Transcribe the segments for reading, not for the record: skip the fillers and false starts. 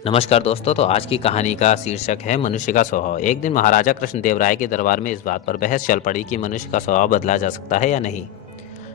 नमस्कार दोस्तों। तो आज की कहानी का शीर्षक है मनुष्य का स्वभाव। एक दिन महाराजा कृष्णदेव राय के दरबार में इस बात पर बहस चल पड़ी कि मनुष्य का स्वभाव बदला जा सकता है या नहीं।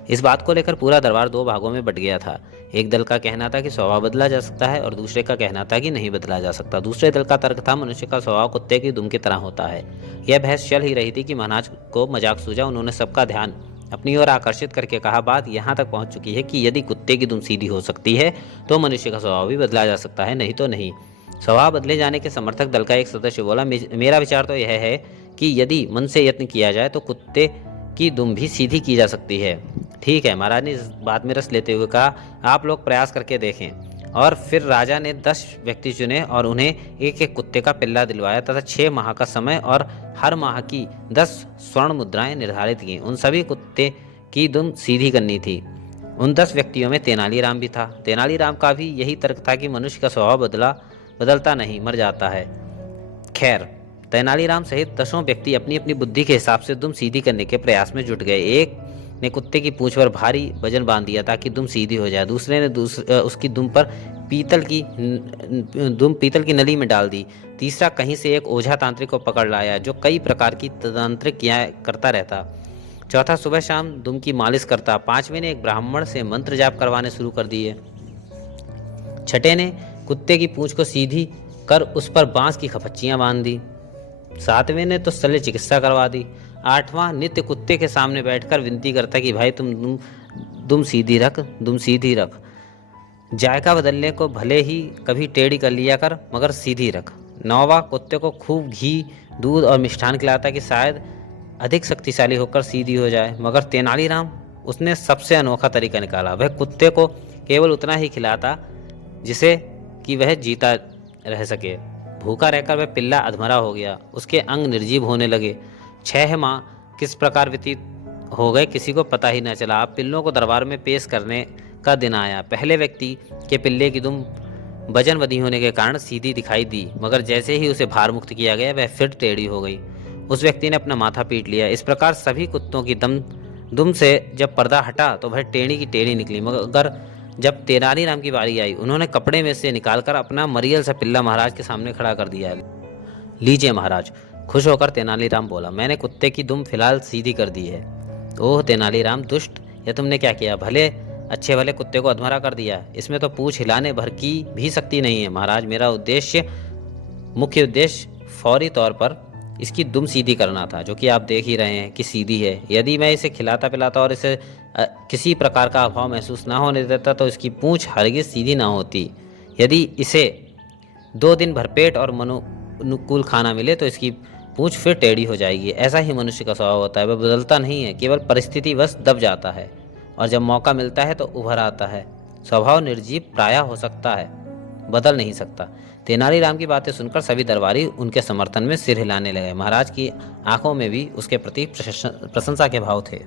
इस बात को लेकर पूरा दरबार दो भागों में बट गया था। एक दल का कहना था कि स्वभाव बदला जा सकता है और दूसरे का कहना था कि नहीं बदला जा सकता। दूसरे दल का तर्क था मनुष्य का स्वभाव कुत्ते की दुम की तरह होता है। यह बहस चल ही रही थी कि महाराज को मजाक सूझा। उन्होंने सबका ध्यान अपनी ओर आकर्षित करके कहा, बात यहाँ तक पहुँच चुकी है कि यदि कुत्ते की दुम सीधी हो सकती है तो मनुष्य का स्वभाव भी बदला जा सकता है, नहीं तो नहीं। स्वभाव बदले जाने के समर्थक दल का एक सदस्य बोला, मेरा विचार तो यह है कि यदि मन से यत्न किया जाए तो कुत्ते की दुम भी सीधी की जा सकती है। ठीक है, महाराज ने इस बात में रस लेते हुए कहा, आप लोग प्रयास करके देखें। और फिर राजा ने 10 व्यक्ति चुने और उन्हें एक एक कुत्ते का पिल्ला दिलवाया तथा 6 माह का समय और हर माह की 10 स्वर्ण मुद्राएं निर्धारित की। उन सभी कुत्ते की दुम सीधी करनी थी। उन 10 व्यक्तियों में तेनालीराम भी था। तेनालीराम का भी यही तर्क था कि मनुष्य का स्वभाव बदलता नहीं, मर जाता है। खैर, तेनालीराम सहित 10 व्यक्ति अपनी अपनी बुद्धि के हिसाब से दुम सीधी करने के प्रयास में जुट गए। एक ने कुत्ते की पूंछ पर भारी वजन बांध दिया ताकि दुम सीधी हो जाए। दूसरे ने उसकी दुम पर पीतल की नली में डाल दी। तीसरा कहीं से एक ओझा तांत्रिक को पकड़ लाया जो कई प्रकार की तांत्रिक क्रियाएं करता रहता। चौथा सुबह शाम दुम की मालिश करता। पांचवें ने एक ब्राह्मण से मंत्र जाप करवाने शुरू कर दिए। छठे ने कुत्ते की पूंछ को सीधी कर उस पर बांस की खपच्चियां बांध दी। सातवें ने तो शल्य चिकित्सा करवा दी। आठवां नित्य कुत्ते के सामने बैठकर विनती करता कि भाई तुम दुम सीधी रख, दुम सीधी रख। जायका बदलने को भले ही कभी टेढ़ी कर लिया कर, मगर सीधी रख। नौवां कुत्ते को खूब घी, दूध और मिष्ठान खिलाता कि शायद अधिक शक्तिशाली होकर सीधी हो जाए। मगर तेनालीराम, उसने सबसे अनोखा तरीका निकाला। वह कुत्ते को केवल उतना ही खिलाता जिसे कि वह जीता रह सके। भूखा रहकर वह पिल्ला अधमरा हो गया। उसके अंग निर्जीव होने लगे। 6 माह किस प्रकार व्यतीत हो गए किसी को पता ही न चला। अब पिल्लों को दरबार में पेश करने का दिन आया। पहले व्यक्ति के पिल्ले की दुम वजन बदी होने के कारण सीधी दिखाई दी, मगर जैसे ही उसे भार मुक्त किया गया वह फिर टेढ़ी हो गई। उस व्यक्ति ने अपना माथा पीट लिया। इस प्रकार सभी कुत्तों की दुम से जब पर्दा हटा तो वह टेढ़ी की टेढ़ी निकली। मगर जब तेनालीराम की बारी आई, उन्होंने कपड़े में से निकालकर अपना मरियल सा पिल्ला महाराज के सामने खड़ा कर दिया। लीजिए महाराज। खुश होकर तेनालीराम बोला, मैंने कुत्ते की दुम फिलहाल सीधी कर दी है। ओह तेनालीराम दुष्ट, यह तुमने क्या किया? भले अच्छे भले कुत्ते को अधमरा कर दिया। इसमें तो पूंछ हिलाने भर की भी शक्ति नहीं है। महाराज, मेरा मुख्य उद्देश्य फौरी तौर पर इसकी दुम सीधी करना था, जो कि आप देख ही रहे हैं कि सीधी है। यदि मैं इसे खिलाता पिलाता और इसे किसी प्रकार का अभाव महसूस ना होने देता तो इसकी पूंछ हरगिज सीधी ना होती। यदि इसे 2 दिन भरपेट और अनुकूल खाना मिले तो इसकी पूंछ फिर टेढ़ी हो जाएगी। ऐसा ही मनुष्य का स्वभाव होता है, वह बदलता नहीं है, केवल परिस्थितिवश दब जाता है और जब मौका मिलता है तो उभर आता है। स्वभाव निर्जीव प्रायः हो सकता है, बदल नहीं सकता। तेनालीराम की बातें सुनकर सभी दरबारी उनके समर्थन में सिर हिलाने लगे। महाराज की आंखों में भी उसके प्रति प्रशंसा के भाव थे।